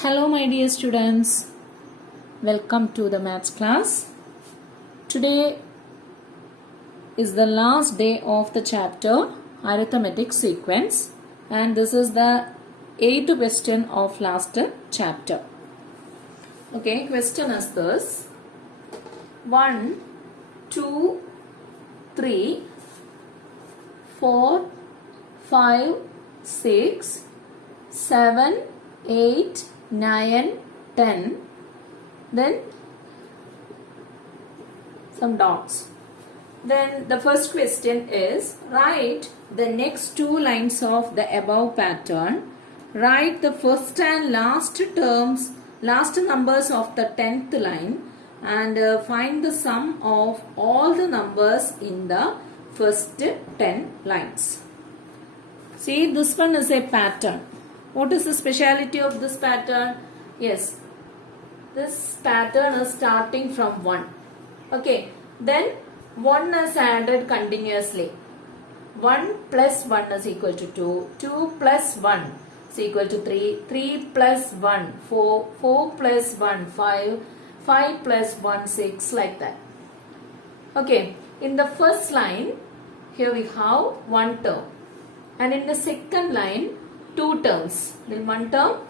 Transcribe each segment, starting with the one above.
Hello my dear students, welcome to the maths class. Today is the last day of the chapter arithmetic sequence and this is the 8th question of last chapter. Okay, question is this: 1, 2, 3, 4, 5, 6, 7, 8, 9, 10, then some dots. Then the first question is, write the next two lines of the above pattern. Write the first and last numbers of the 10th line and find the sum of all the numbers in the first 10 lines. See, this one is a pattern. What is the speciality of this pattern? Yes, this pattern is starting from 1. Okay, then 1 is added continuously. 1 plus 1 is equal to 2. 2 plus 1 is equal to 3. 3 plus 1, 4. 4 plus 1, 5. 5 plus 1, 6, like that. Okay, in the first line, here we have one term. And in the second line, two terms. Then one term,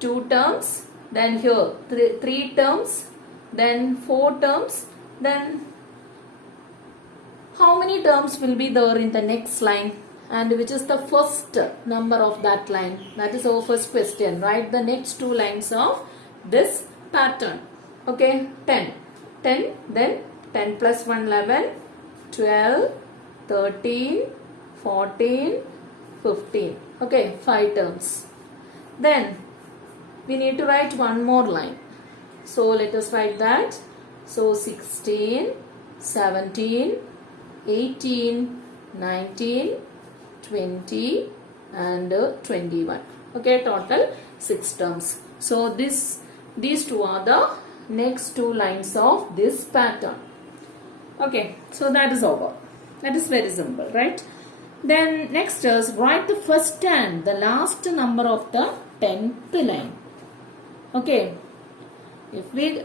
two terms, then here three terms, then four terms, then how many terms will be there in the next line and which is the first number of that line? That is our first question. Write the next two lines of this pattern. Okay, 10. 10, then 10 plus 1, 11, 12, 13, 14, 15. Okay, 5 terms. Then we need to write one more line. So let us write that. So 16, 17, 18, 19, 20 and 21. Okay, total 6 terms. So these two are the next two lines of this pattern. Okay, so that is over. That is very simple, right? Then next is write the first and the last number of the 10th line. Okay, if we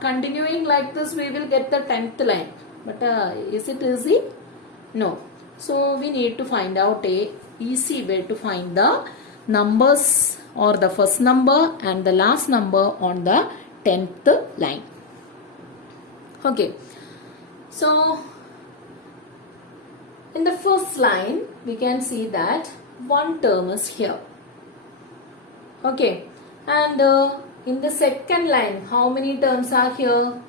continuing like this, we will get the 10th line. But is it easy? No. So we need to find out a easy way to find the numbers or the first number and the last number on the 10th line. Okay, so in the first line, we can see that one term is here. Okay, and in the second line, how many terms are here?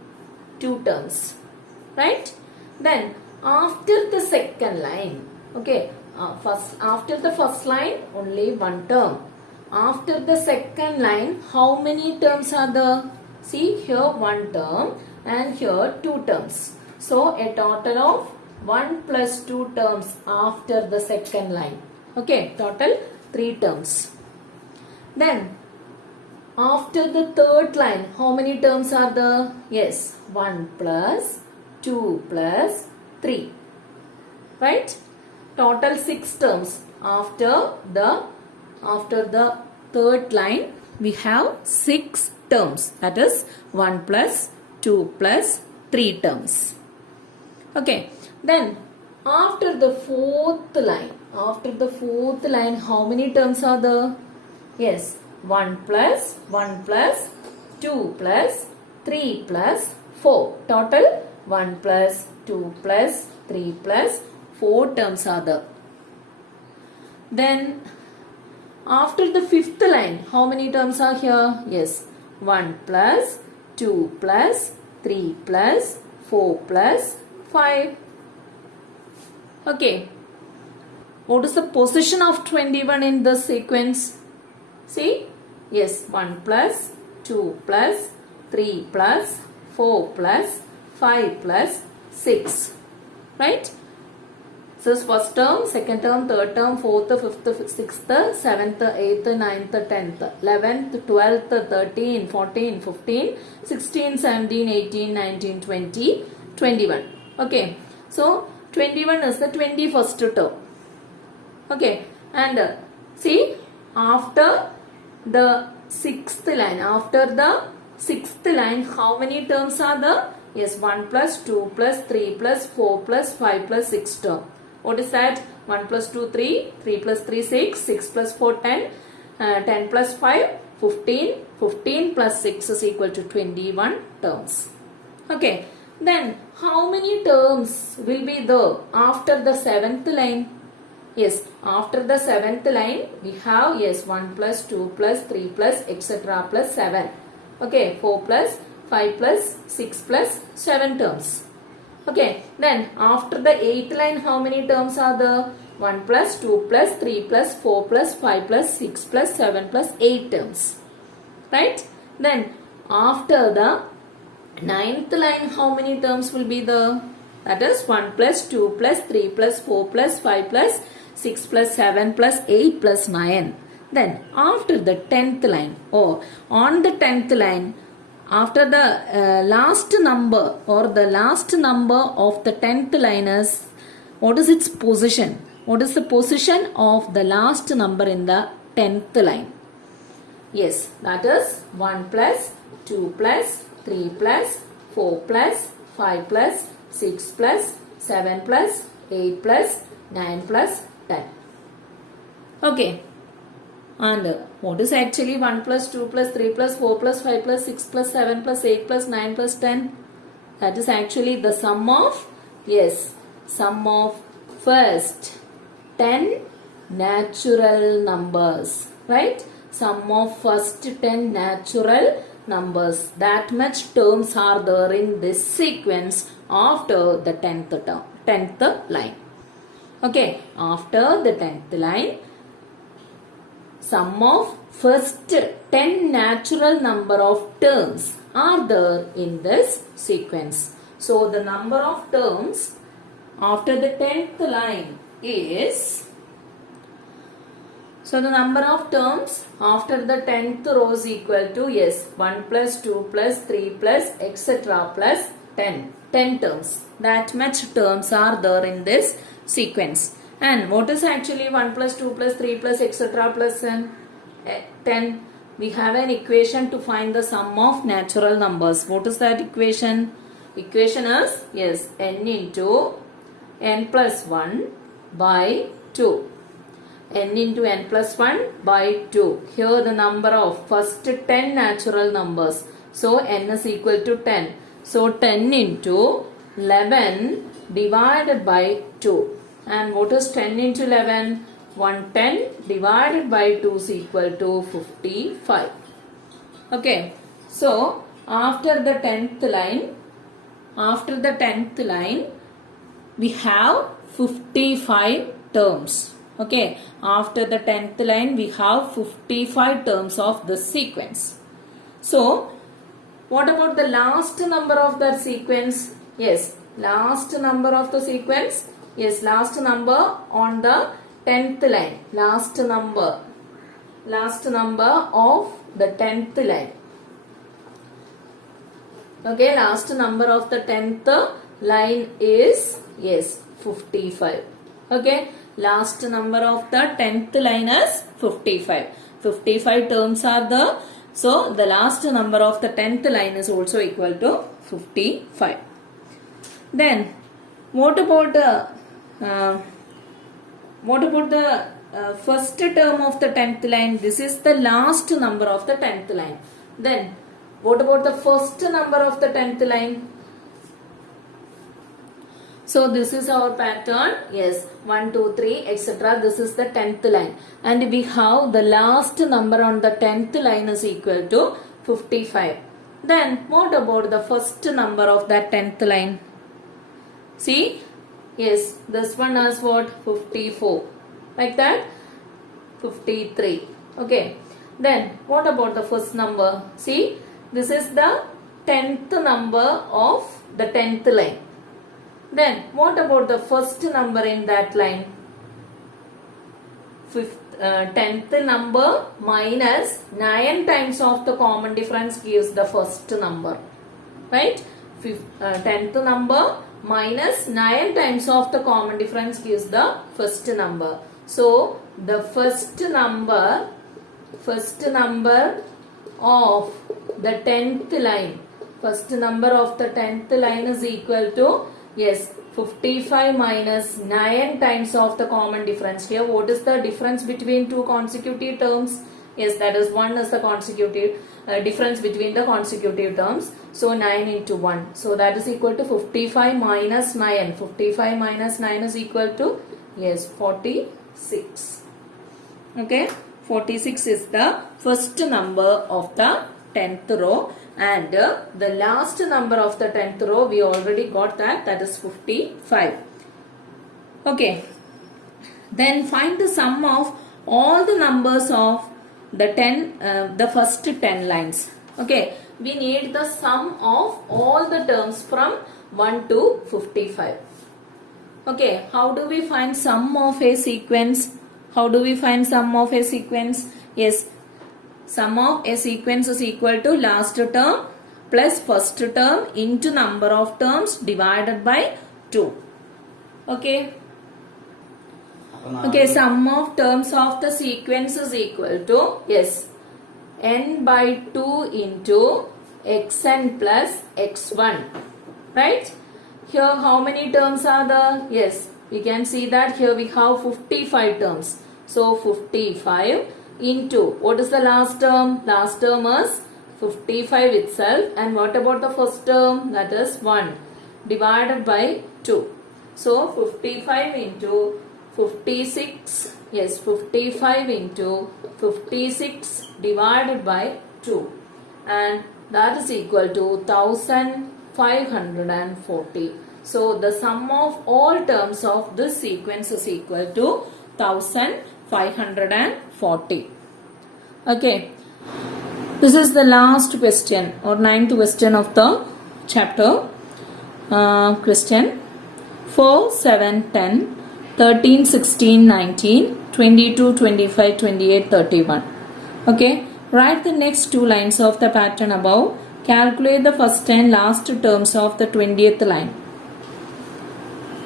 2 terms, right? Then after the second line, okay, after the first line, only one term. After the second line, how many terms are there? See, here one term and here 2 terms. So a total of 1 plus 2 terms after the second line. Okay, total 3 terms. Then after the third line, how many terms are there? Yes, 1 plus 2 plus 3. Right? Total 6 terms. After the third line, we have 6 terms. That is 1 plus 2 plus 3 terms. Okay. Then after the fourth line, how many terms are there? Yes, 1 plus 2 plus 3 plus 4. Total 1 plus 2 plus 3 plus 4 terms are there. Then after the fifth line, how many terms are here? Yes, 1 plus 2 plus 3 plus 4 plus 5. Okay, what is the position of 21 in this sequence? See, yes, 1 plus 2 plus 3 plus 4 plus 5 plus 6, right? So first term, second term, third term, fourth, fifth, sixth, seventh, eighth, ninth, 10th, 11th, 12th, 13, 14, 15, 16, 17, 18, 19, 20, 21. Okay, so 21 is the 21st term. Okay, and see, after the sixth line. After the sixth line, how many terms are there? Yes, 1 plus 2 plus 3 plus 4 plus 5 plus 6 term. What is that? 1 plus 2, 3, 3 plus 3, 6, 6 plus 4, 10, 10 plus 5, 15, 15 plus 6 is equal to 21 terms. Okay, then how many terms will be there after the seventh line? Yes, after the seventh line, we have, yes, 1 plus 2 plus 3 plus etc. plus 7. Okay, 4 plus 5 plus 6 plus 7 terms. Okay, then after the 8th line, how many terms are there? 1 plus 2 plus 3 plus 4 plus 5 plus 6 plus 7 plus 8 terms. Right? Then after the 9th line, how many terms will be there? That is 1 plus 2 plus 3 plus 4 plus 5 plus 6 plus 7 plus 8 plus 9. Then after the 10th line or on the 10th line, after the last number or the last number of the 10th line is, what is its position? What is the position of the last number in the 10th line? Yes, that is 1 plus 2 plus 3 plus 4 plus 5 plus 6 plus 7 plus 8 plus 9 plus 10. Okay. And what is actually 1 plus 2 plus 3 plus 4 plus 5 plus 6 plus 7 plus 8 plus 9 plus 10? That is actually the sum of, yes, sum of first 10 natural numbers. Right? Sum of first 10 natural numbers. That much terms are there in this sequence after the 10th line. Okay, after the 10th line, sum of first 10 natural number of terms are there in this sequence. So the number of terms after the 10th line is, so the number of terms after the 10th row is equal to, yes, 1 plus 2 plus 3 plus etc. plus 10. 10 terms. That much terms are there in this sequence. And what is actually 1 plus 2 plus 3 plus etc. plus 10? We have an equation to find the sum of natural numbers. What is that equation? Equation is, yes, n into n plus 1 by 2. N into n plus 1 by 2. Here the number of first 10 natural numbers. So n is equal to 10. So 10 into 11 divided by 2. And what is 10 into 11? 110 divided by 2 is equal to 55. Okay. So after the 10th line, we have 55 terms. Okay. After the 10th line, we have 55 terms of this sequence. So what about the last number of that sequence? Yes, last number of the sequence. Yes, last number on the 10th line. Last number of the 10th line. Okay, last number of the 10th line is, yes, 55. Okay, last number of the 10th line is 55. 55 terms are there. So the last number of the 10th line is also equal to 55. Then what about the first term of the 10th line? This is the last number of the 10th line. Then what about the first number of the 10th line? So this is our pattern. Yes, 1, 2, 3, etc. This is the 10th line. And we have the last number on the 10th line is equal to 55. Then what about the first number of that 10th line? See? Yes, this one is what? 54. Like that? 53. Okay. Then what about the first number? See? This is the 10th number of the 10th line. Then what about the first number in that line? 10th number minus 9 times of the common difference gives the first number. Right? 10th number minus 9 times of the common difference gives the first number. So the first number of the 10th line. First number of the 10th line is equal to, yes, 55 minus 9 times of the common difference. Here, what is the difference between two consecutive terms? Yes, that is 1 is the consecutive difference between the consecutive terms. So, 9 into 1. So, that is equal to 55 minus 9. 55 minus 9 is equal to, yes, 46. Okay, 46 is the first number of the 10th row. And the last number of the 10th row, we already got that is 55. Okay. Then find the sum of all the numbers of the first 10 lines. Okay. We need the sum of all the terms from 1 to 55. Okay. How do we find sum of a sequence? How do we find sum of a sequence? Yes. Sum of a sequence is equal to last term plus first term into number of terms divided by 2. Okay. Okay, sum of terms of the sequence is equal to, yes, n by 2 into xn plus x1. Right? Here how many terms are there? Yes, we can see that here we have 55 terms. So 55 into, what is the last term? Last term is 55 itself. And what about the first term? That is 1 divided by 2. So 55 into 56. Yes, 55 into 56 divided by 2. And that is equal to 1540. So the sum of all terms of this sequence is equal to 1540. Okay. This is the last question or 9th question of the chapter. Question 4, 7, 10, 13, 16, 19, 22, 25, 28, 31. Okay. Write the next two lines of the pattern above. Calculate the first and last terms of the 20th line.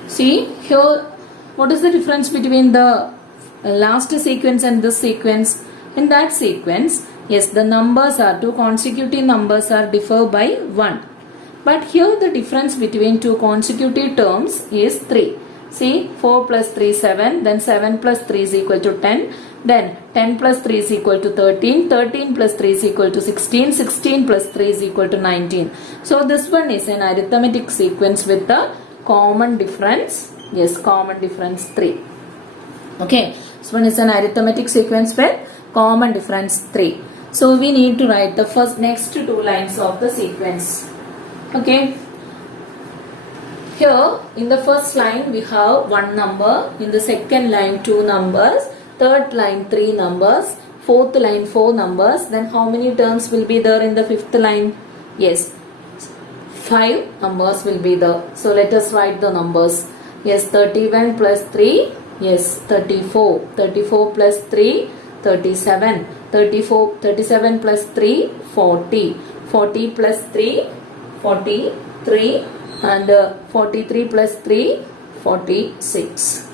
See here, what is the difference between the last sequence and this sequence? In that sequence, yes, the numbers are, two consecutive numbers are differ by 1. But here the difference between two consecutive terms is 3. See, 4 plus 3 is 7, then 7 plus 3 is equal to 10, then 10 plus 3 is equal to 13, 13 plus 3 is equal to 16, 16 plus 3 is equal to 19. So this one is an arithmetic sequence with the common difference, yes, common difference 3. Okay, this one is an arithmetic sequence with common difference 3. So we need to write the next two lines of the sequence. Okay. Here in the first line we have one number, in the second line 2 numbers, third line 3 numbers, fourth line 4 numbers. Then how many terms will be there in the fifth line? Yes, 5 numbers will be there. So let us write the numbers. Yes, 31 plus 3, yes, 34, 34 plus 3, 37, 37 plus 3, 40, 40 plus 3, 43, and 43 plus 3, 46.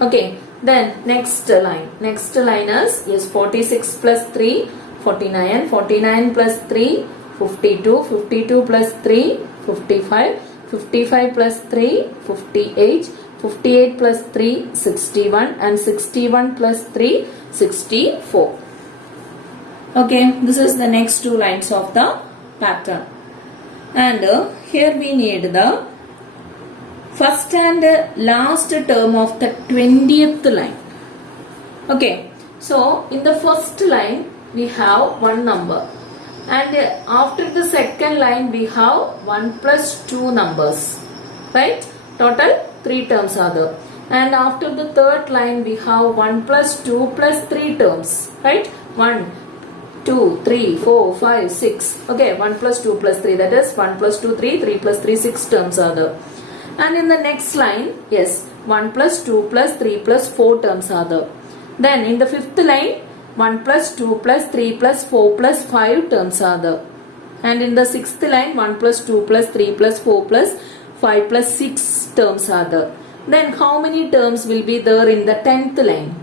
Okay, then next line is, yes, 46 plus 3, 49, 49 plus 3, 52, 52 plus 3, 55, 55 plus 3, 58, 58 plus 3, 61, and 61 plus 3, 64. Okay, this is the next two lines of the pattern. And here we need the first and last term of the 20th line. Okay, so in the first line we have one number, and after the second line we have 1 plus 2 numbers, right? Total 3 terms are there. And after the third line we have 1 plus 2 plus 3 terms, right? 1, 2, 3, 4, 5, 6. Okay, 1 plus 2 plus 3, that is 1 plus 2, 3, 3 plus 3, 6 terms are there. And in the next line, yes, 1 plus 2 plus 3 plus 4 terms are there. Then in the fifth line, 1 plus 2 plus 3 plus 4 plus 5 terms are there. And in the sixth line, 1 plus 2 plus 3 plus 4 plus 5 plus 6 terms are there. Then how many terms will be there in the 10th line?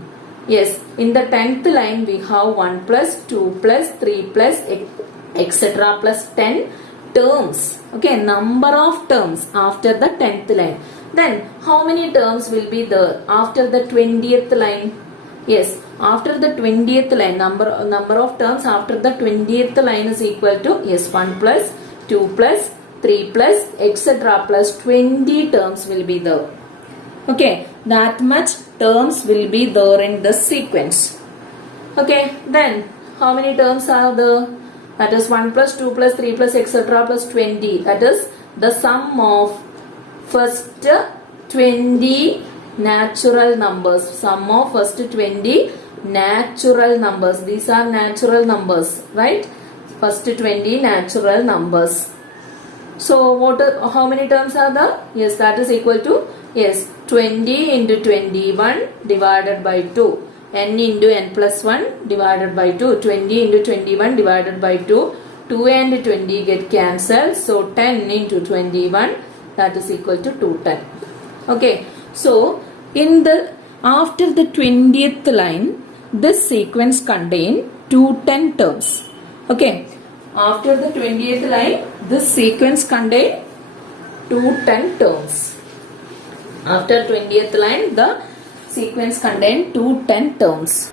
Yes, In the 10th line, we have 1 plus 2 plus 3 plus etc. plus 10 terms. Okay, number of terms after the 10th line. Then how many terms will be there after the 20th line? Yes, after the 20th line, number of terms after the 20th line is equal to, yes, 1 plus 2 plus 3 plus etc. plus 20 terms will be there. Okay, that much terms will be there in the sequence. Okay, then how many terms are there? That is 1 plus 2 plus 3 plus etc. plus 20. That is the sum of first 20 natural numbers. Sum of first 20 natural numbers. These are natural numbers, right? First 20 natural numbers. So how many terms are there? Yes, that is equal to, yes, 20 into 21 divided by 2. N into n plus 1 divided by 2. 20 into 21 divided by 2. 2 and 20 get cancelled. So 10 into 21, that is equal to 210. Okay. So after the 20th line, this sequence contain 210 terms. Okay. After the 20th line, this sequence contain 210 terms. After 20th line, the sequence contain 210 terms.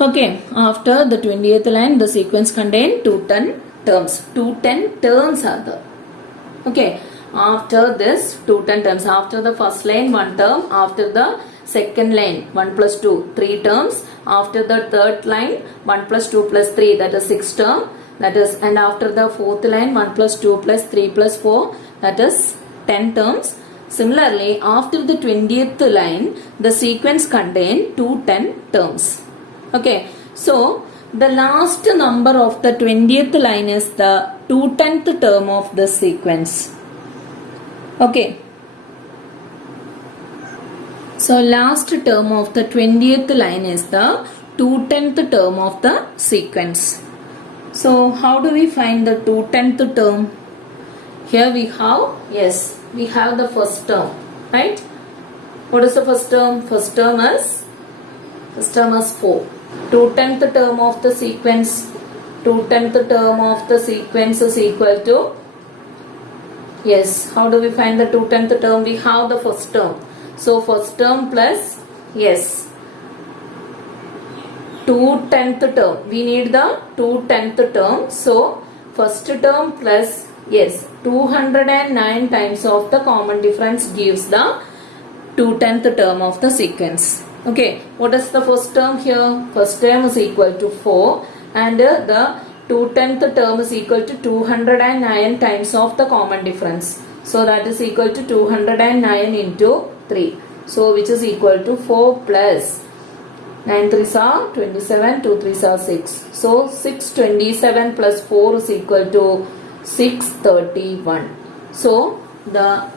Okay, after the 20th line, the sequence contain 210 terms. 210 terms are there. Okay, after this 210 terms, after the first line 1 term, after the second line 1 plus 2 3 terms, after the third line 1 plus 2 plus 3, that is 6 term, that is, and after the fourth line 1 plus 2 plus 3 plus 4, that is 10 terms. Similarly, after the 20th line, the sequence contain 210 terms. Okay, so the last number of the 20th line is the 210th term of the sequence. Okay, so last term of the 20th line is the 210th term of the sequence. So how do we find the 210th term? Here we have, yes, we have the first term, right? What is the first term? First term is 4. 210th term of the sequence. 210th term of the sequence is equal to, yes, how do we find the 210th term? We have the first term. So first term plus, yes, 210th term. We need the 210th term. So first term plus, yes, 209 times of the common difference gives the 210th term of the sequence. Okay, what is the first term here? First term is equal to 4 and the 210th term is equal to 209 times of the common difference. So that is equal to 209 into 3. So which is equal to 4 plus 9 3s are 27, 2 3s are 6. So 627 plus 4 is equal to 631. So the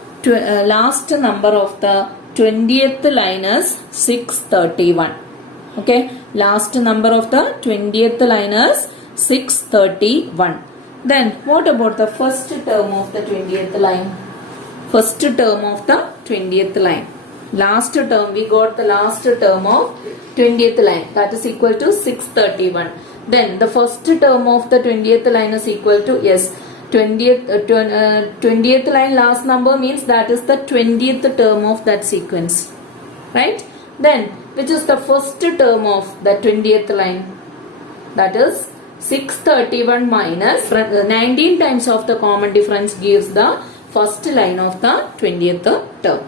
last number of the 20th line is 631. Okay, last number of the 20th line is 631. Then what about the first term of the 20th line? First term of the 20th line. Last term, we got the last term of 20th line, that is equal to 631. Then the first term of the 20th line is equal to, yes, 20th line last number means that is the 20th term of that sequence, right? Then which is the first term of the 20th line? That is 631 minus 19 times of the common difference gives the first line of the 20th term.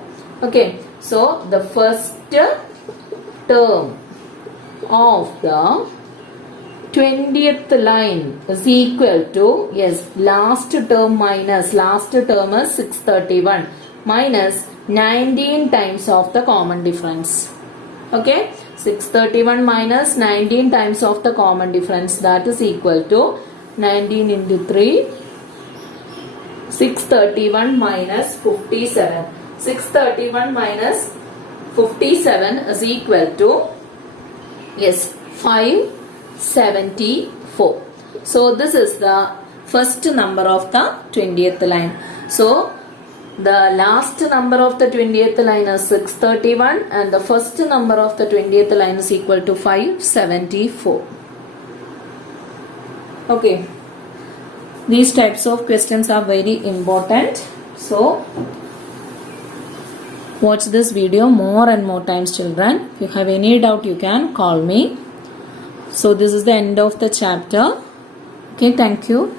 Okay, so the first term of the 20th line is equal to, yes, last term minus, last term is 631 minus 19 times of the common difference. Okay, 631 minus 19 times of the common difference, that is equal to 19 into 3, 631 minus 57. 631 minus 57 is equal to, yes, 574. So this is the first number of the 20th line. So The last number of the 20th line is 631 and the first number of the 20th line is equal to 574. Okay. These types of questions are very important. So, watch this video more and more times, children. If you have any doubt, you can call me. So, this is the end of the chapter. Okay, thank you.